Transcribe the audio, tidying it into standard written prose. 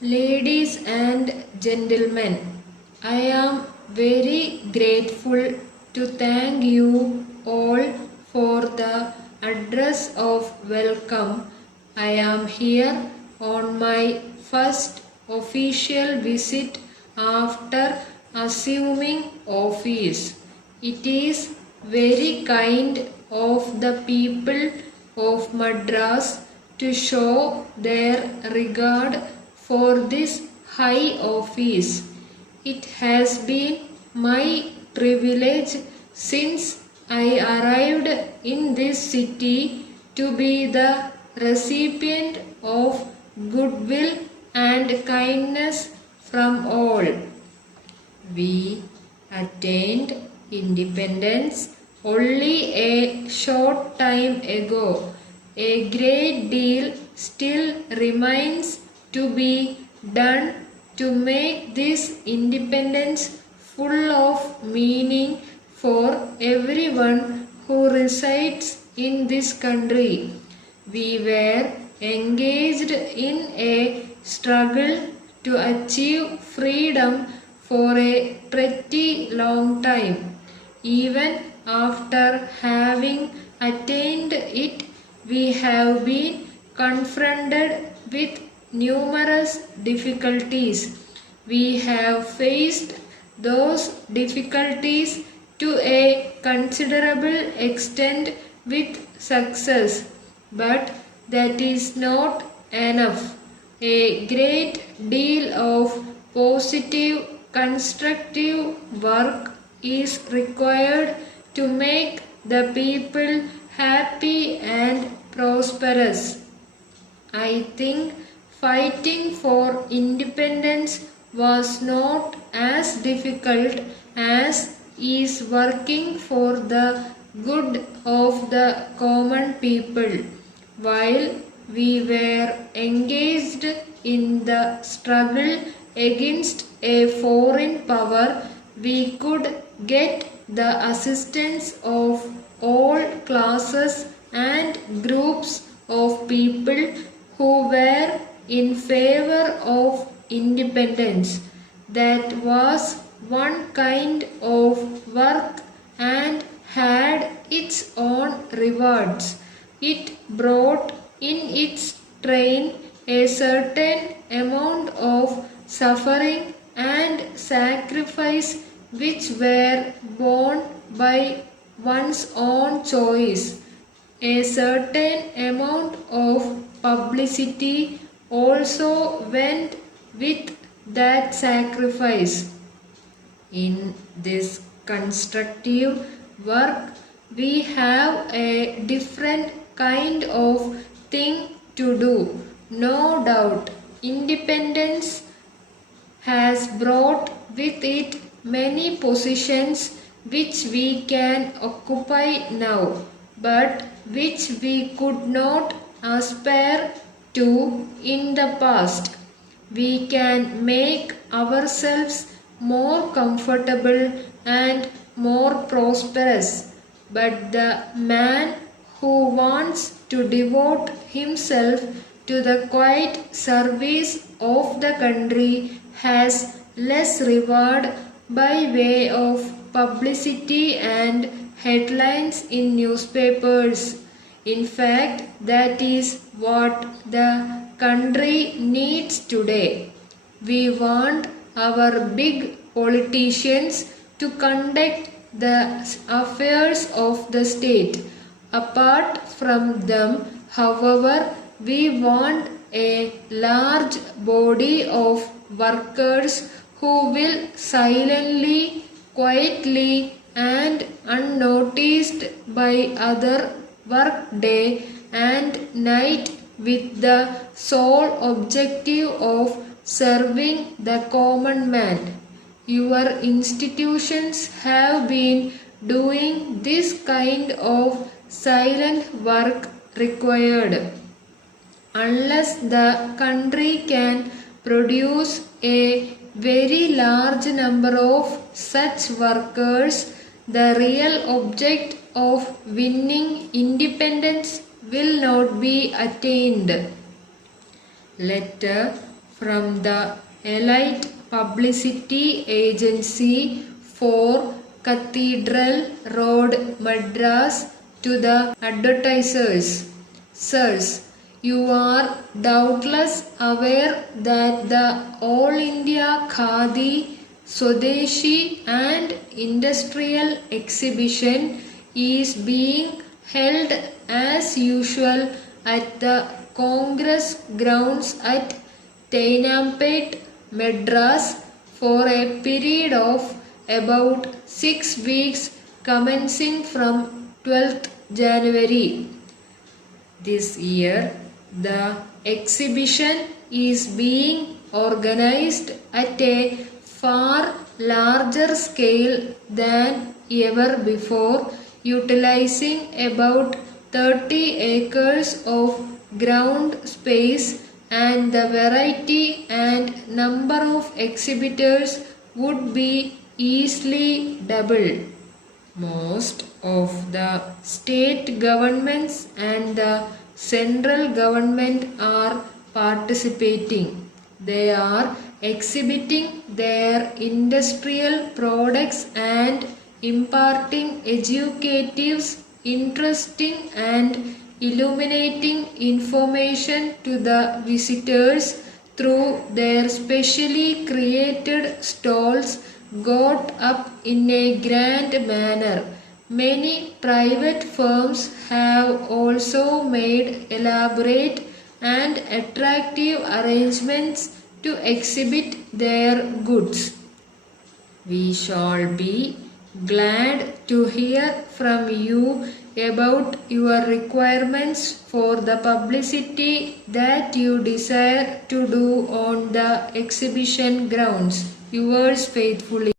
Ladies and gentlemen, I am very grateful to thank you all for the address of welcome. I am here on my first official visit after assuming office. It is very kind of the people of Madras to show their regard for this high office. It has been my privilege since I arrived in this city to be the recipient of goodwill and kindness from all. We attained independence only a short time ago. A great deal still remains to be done to make this independence full of meaning for everyone who resides in this country. We were engaged in a struggle to achieve freedom for a pretty long time. Even after having attained it, we have been confronted with numerous difficulties. We have faced those difficulties to a considerable extent with success, but that is not enough. A great deal of positive, constructive work is required to make the people happy and prosperous. I think fighting for independence was not as difficult as is working for the good of the common people. While we were engaged in the struggle against a foreign power, we could get the assistance of all classes and groups of people who were in favor of independence. That was one kind of work and had its own rewards. It brought in its train a certain amount of suffering and sacrifice which were borne by one's own choice. A certain amount of publicity also went with that sacrifice. In this constructive work, we have a different kind of thing to do. No doubt, independence has brought with it many positions which we can occupy now, but which we could not aspire to in the past. We can make ourselves more comfortable and more prosperous, but the man who wants to devote himself to the quiet service of the country has less reward by way of publicity and headlines in newspapers. In fact, that is what the country needs today. We want our big politicians to conduct the affairs of the state. Apart from them, however, we want a large body of workers who will silently, quietly, and unnoticed by other work day and night with the sole objective of serving the common man. Your institutions have been doing this kind of silent work required. Unless the country can produce a very large number of such workers, the real object of winning independence will not be attained. Letter from the elite publicity agency for Cathedral Road, Madras to the advertisers. Sirs, you are doubtless aware that the All India Khadi, Swadeshi and Industrial Exhibition is being held as usual at the Congress grounds at Teinampet, Madras for a period of about 6 weeks commencing from 12th January. This year, the exhibition is being organized at a far larger scale than ever before, utilizing about 30 acres of ground space, and the variety and number of exhibitors would be easily doubled. Most of the state governments and the central government are participating. They are exhibiting their industrial products and imparting educative, interesting and illuminating information to the visitors through their specially created stalls got up in a grand manner. Many private firms have also made elaborate and attractive arrangements to exhibit their goods. We shall be glad to hear from you about your requirements for the publicity that you desire to do on the exhibition grounds. Yours faithfully.